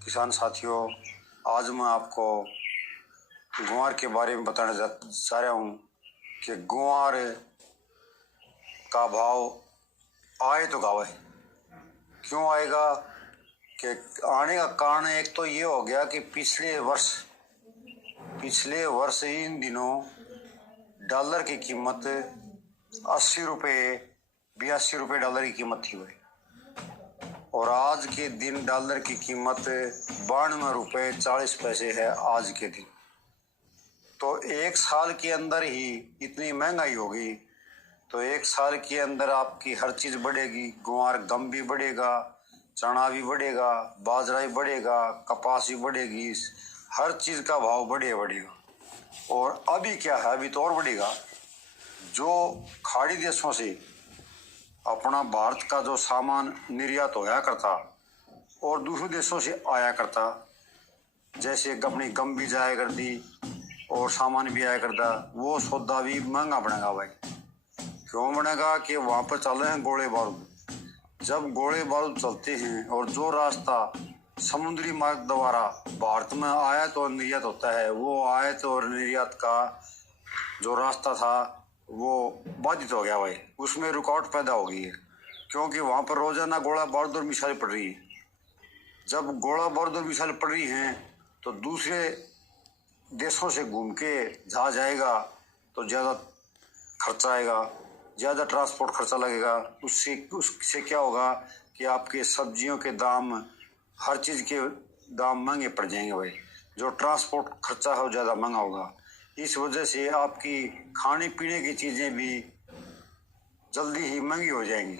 किसान साथियों, आज मैं आपको गुआर के बारे में बताने जा रहा हूँ कि गुआर का भाव आए तो गावे। क्यों आएगा कि आने का कारण एक तो ये हो गया कि पिछले वर्ष इन दिनों डॉलर की कीमत 80 रुपये 82 रुपये डॉलर की कीमत थी भाई, और आज के दिन डॉलर की कीमत 92 रुपये 40 पैसे है आज के दिन। तो एक साल के अंदर ही इतनी महंगाई होगी, तो एक साल के अंदर आपकी हर चीज़ बढ़ेगी। गुआर गम भी बढ़ेगा, चना भी बढ़ेगा, बाजरा भी बढ़ेगा, कपास भी बढ़ेगी, हर चीज़ का भाव बढ़ेगा। और अभी क्या है, अभी तो और बढ़ेगा। जो खाड़ी देशों से अपना भारत का जो सामान निर्यात होया करता और दूसरे देशों से आया करता, जैसे अपनी गम भी जाया करती और सामान भी आया करता, वो सौदा भी महंगा बनेगा भाई। क्यों बनेगा कि वहाँ पर चल रहे हैं गोले बारूद। जब गोले बारूद चलते हैं और जो रास्ता समुद्री मार्ग द्वारा भारत में आयात और निर्यात होता है, वो आयात और निर्यात का जो रास्ता था वो बाधित हो गया भाई, उसमें रुकावट पैदा हो गई है। क्योंकि वहाँ पर रोजाना गोला बारूद और मिसाइल पड़ रही है। जब गोला बारूद और मिसाइल पड़ रही हैं तो दूसरे देशों से घूम के जहाँ जाएगा तो ज़्यादा खर्चा आएगा, ज़्यादा ट्रांसपोर्ट खर्चा लगेगा। उससे क्या होगा कि आपके सब्जियों के दाम, हर चीज़ के दाम महंगे पड़ जाएंगे भाई। जो ट्रांसपोर्ट खर्चा है वो ज़्यादा महंगा होगा। इस वजह से आपकी खाने पीने की चीज़ें भी जल्दी ही महंगी हो जाएंगी।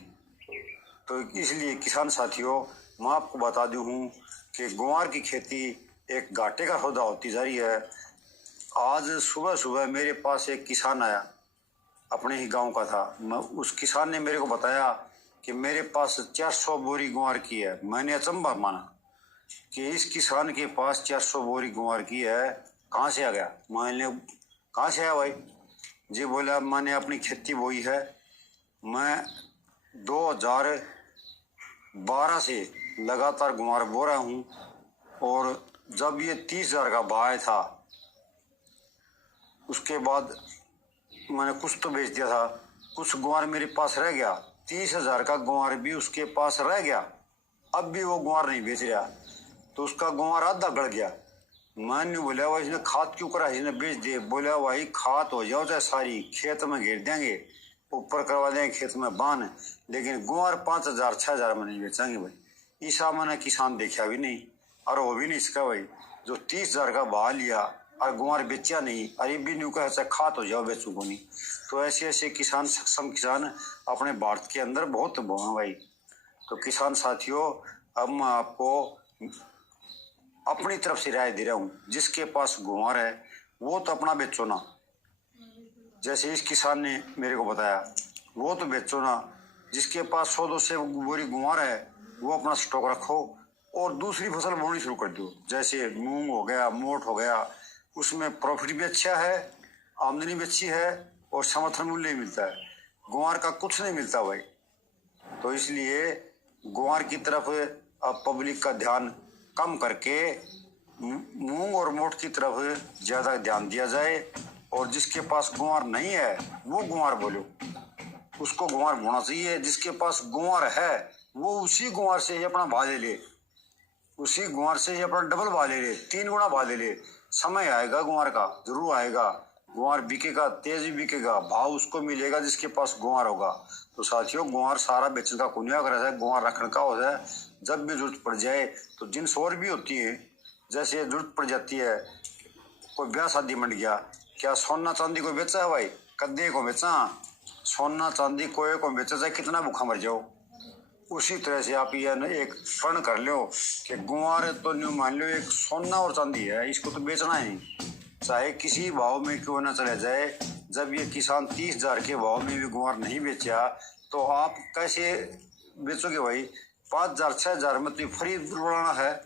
तो इसलिए किसान साथियों, मैं आपको बता दूँ कि गुआर की खेती एक घाटे का सौदा होती जा रही है। आज सुबह मेरे पास एक किसान आया, अपने ही गांव का था। उस किसान ने मेरे को बताया कि मेरे पास 400 बोरी गुआर की है। मैंने अचंभा माना कि इस किसान के पास 400 बोरी गुआर की है, कहाँ से आ गया। मैंने कहाँ से आया भाई जी? बोला मैंने अपनी खेती बोई है। मैं 2012 से लगातार गुआर बो रहा हूँ, और जब ये 30,000 का भाव था, उसके बाद मैंने कुछ तो बेच दिया था, कुछ गुआर मेरे पास रह गया। 30,000 का गुआर भी उसके पास रह गया। अब भी वो गुआर नहीं बेच रहा, तो उसका गुआर आधा गड़ गया। मैंने बोला भाई इसने खाद क्यों करा, इसने बेच दे। बोला भाई खाद हो जाओ चाहे सारी, खेत में घेर देंगे, ऊपर करवा देंगे खेत में बांध, लेकिन गुआर 5,000 6,000 में नहीं बेचेंगे भाई। ईसा मैंने किसान देखा भी नहीं, और वो भी नहीं इसका भाई जो 30,000 का भाव लिया और गुआर बेचा नहीं, अरे भी न्यू का ऐसा खात हो जाओ बेचू को नहीं। तो ऐसे किसान, सक्षम किसान अपने भारत के अंदर बहुत हैं भाई। तो किसान साथियों, अब मैं आपको अपनी तरफ से राय दे रहा हूँ, जिसके पास गुआर है वो तो अपना बेचो ना। जैसे इस किसान ने मेरे को बताया, वो तो बेचो ना। जिसके पास 100-200 बोरी गुआर है वो अपना स्टॉक रखो और दूसरी फसल बोनी शुरू कर दो। जैसे मूंग हो गया, मोट हो गया, उसमें प्रॉफिट भी अच्छा है, आमदनी भी अच्छी है और समर्थन मूल्य मिलता है। गुआर का कुछ नहीं मिलता भाई। तो इसलिए गुआर की तरफ अब पब्लिक का ध्यान कम करके मूंग और मोट की तरफ ज़्यादा ध्यान दिया जाए। और जिसके पास गुआर नहीं है वो गुआर बोलो, उसको गुआर बोना चाहिए। जिसके पास गुआर है वो उसी गुआर से ही अपना भाव ले ले, उसी गुआर से ही अपना डबल भाव ले ले, 3 गुना भाव ले ले। समय आएगा गुआर का, जरूर आएगा। गुआर बिकेगा, तेज भी बिकेगा, भाव उसको मिलेगा जिसके पास गुआर होगा। तो साथियों, गुआर सारा बेचने का कुनिया कर है, गुआर रखने का होता है। जब भी जरूरत पड़ जाए तो जिन्स और भी होती है, जैसे जरूरत पड़ जाती है, कोई ब्याह शादी मंड गया, क्या सोना चांदी को बेचा है भाई? कद्दे को बेचा, सोना चांदी कोई को बेचा, चाहे कितना भूखा मर जाओ। उसी तरह से आप ये एक प्रण कर लो कि गुआर तो न्यू मान लो एक सोना और चांदी है, इसको तो बेचना ही नहीं, चाहे किसी भाव में क्यों ना चले जाए। जब ये किसान 30,000 के भाव में भी गुआर नहीं बेचा तो आप कैसे बेचोगे भाई? 5,000 6,000 में तो फ्री उड़ाना है।